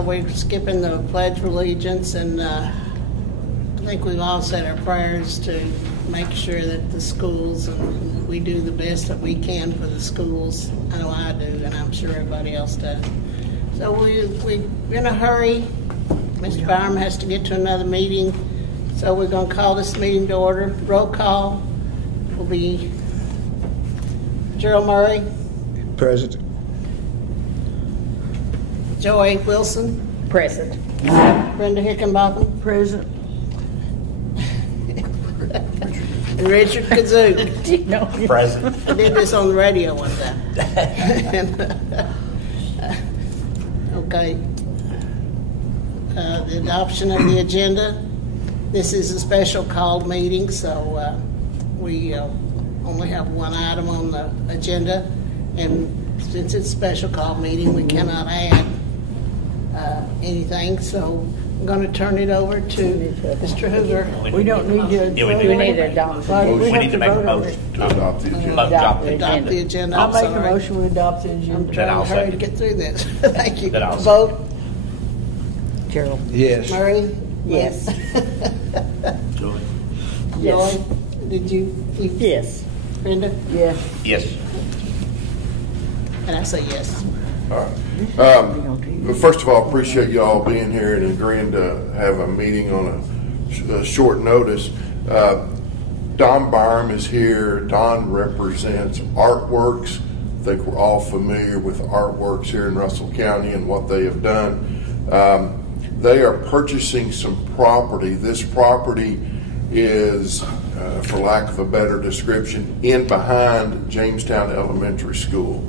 so we're skipping the Pledge of Allegiance, and I think we've all said our prayers to make sure that the schools, and we do the best that we can for the schools. I know I do, and I'm sure everybody else does. So we're in a hurry. Mr. Byram has to get to another meeting, so we're going to call this meeting to order. Roll call will be Gerald Murray. Present. Joy Wilson. Present. Brenda Hickenbotham. Present. And Richard Kazoo. Present. I did this on the radio one time. Okay. The adoption of the agenda. This is a special called meeting, so we only have one item on the agenda, and since it's a special called meeting, we cannot add anything. So I'm going to turn it over to Mr. Hoover. We don't need to. Yeah, we need to adopt. We need to make a motion to adopt the agenda. Adopt the agenda. I'll make a sorry. motion we adopt the agenda. I'm trying to hurry to get through this. Thank you. I'll Vote. Gerald. Yes. Murray? Yes. Joy? Yes. Joy? Did you? Yes. Brenda? Yeah. Yes. And I say yes. All right. First of all, appreciate you all being here and agreeing to have a meeting on a short notice. Don Byram is here. Don represents Artworks. I think we're all familiar with Artworks here in Russell County and what they have done. They are purchasing some property. This property is, for lack of a better description, in behind Jamestown Elementary School.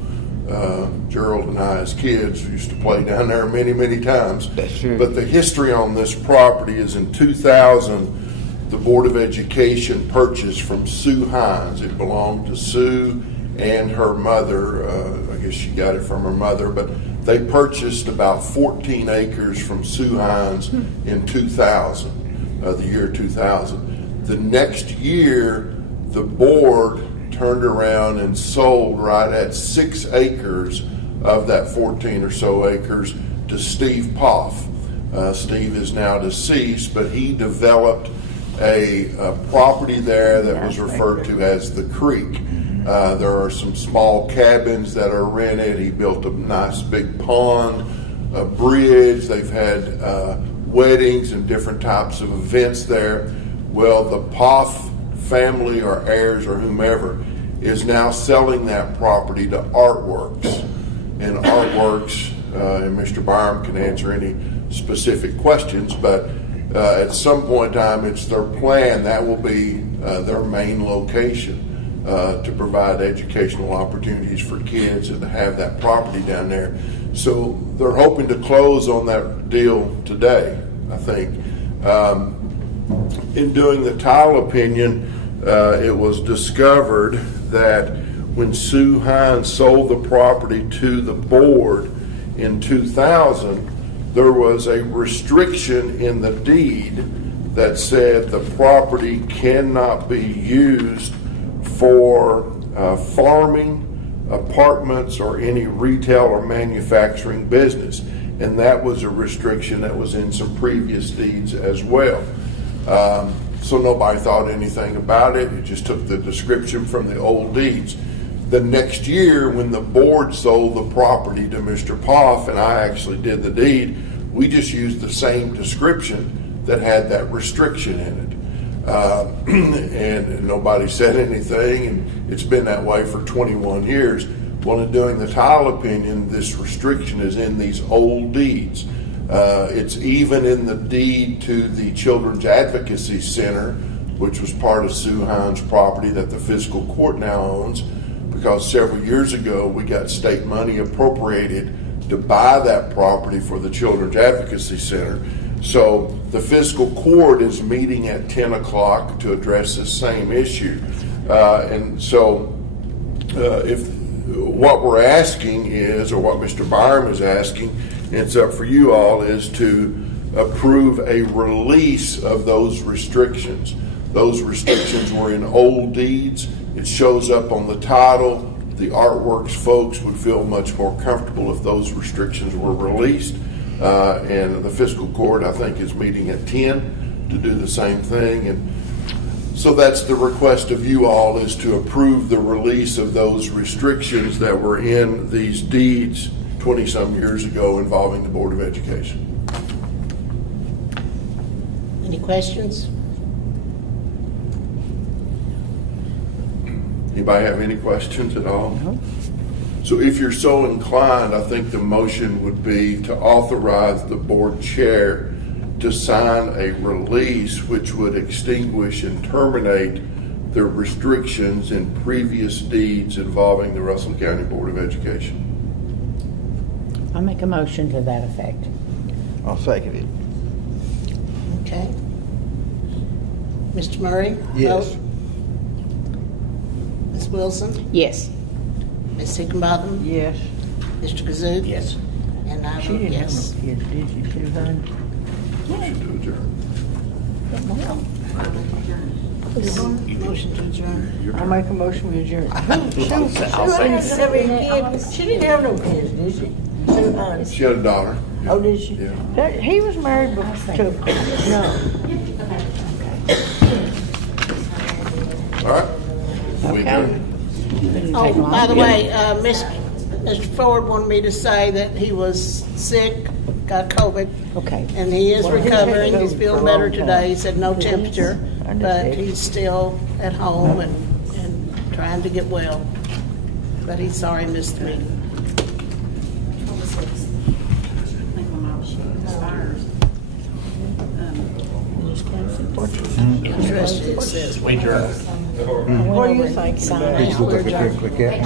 Gerald and I, as kids, used to play down there many, many times. That's true. But the history on this property is in 2000, the Board of Education purchased from Sue Hines. It belonged to Sue and her mother. I guess she got it from her mother, but they purchased about 14 acres from Sue Hines in 2000, the year 2000. The next year, the board turned around and sold right at 6 acres of that 14 or so acres to Steve Poff. Steve is now deceased, but he developed a property there that was referred to as the Creek. There are some small cabins that are rented. He built a nice big pond, a bridge. They've had weddings and different types of events there. Well, the Poff family or heirs or whomever is now selling that property to Artworks. And Artworks, and Mr. Byram can answer any specific questions, but at some point in time, it's their plan. That will be their main location. To provide educational opportunities for kids and to have that property down there. So they're hoping to close on that deal today, I think. In doing the title opinion, it was discovered that when Sue Hines sold the property to the board in 2000, there was a restriction in the deed that said the property cannot be used for farming, apartments, or any retail or manufacturing business. And that was a restriction that was in some previous deeds as well. So nobody thought anything about it. It just took the description from the old deeds. The next year, when the board sold the property to Mr. Poff, and I actually did the deed, we just used the same description that had that restriction in it. And nobody said anything, and it's been that way for 21 years. Well, in doing the title opinion, this restriction is in these old deeds. It's even in the deed to the Children's Advocacy Center, which was part of Sue Hines' property that the fiscal court now owns, because several years ago we got state money appropriated to buy that property for the Children's Advocacy Center. So the fiscal court is meeting at 10 o'clock to address this same issue. And so if what we're asking is, or what Mr. Byram is asking, and it's up for you all, is to approve a release of those restrictions. Those restrictions were in old deeds. It shows up on the title. The Artworks folks would feel much more comfortable if those restrictions were released. And the fiscal court, I think, is meeting at 10 to do the same thing. And so that's the request of you all, is to approve the release of those restrictions that were in these deeds 20-some years ago involving the Board of Education. Any questions? Anybody have any questions at all? No. So if you're so inclined, I think the motion would be to authorize the board chair to sign a release which would extinguish and terminate the restrictions in previous deeds involving the Russell County Board of Education. I'll make a motion to that effect. I'll second it. Okay. Mr. Murray? Yes. Vote. Ms. Wilson? Yes. Ms. Higginbotham? Yes. Mr. Kazook? Yes. And I She vote didn't yes. have no kids, did she, Sue, hon? Motion to adjourn. Motion to adjourn. I'll make a motion to adjourn. I'll say. She didn't have no kids, did she? Sue, hon? She had a daughter. Oh, did she? Yeah. He was married before. No. All right. We Okay. adjourn. Oh, by the way, Mr. Ford wanted me to say that he was sick, got COVID, Okay. and he is Well, he's recovering. had He's COVID feeling for a better long time. today. He said no temperature, I know but that. he's still at home and trying to get well. But he's sorry he missed the meeting. Interested, it says. We adjourn. What do you think? Sign Please out. look up here and click that.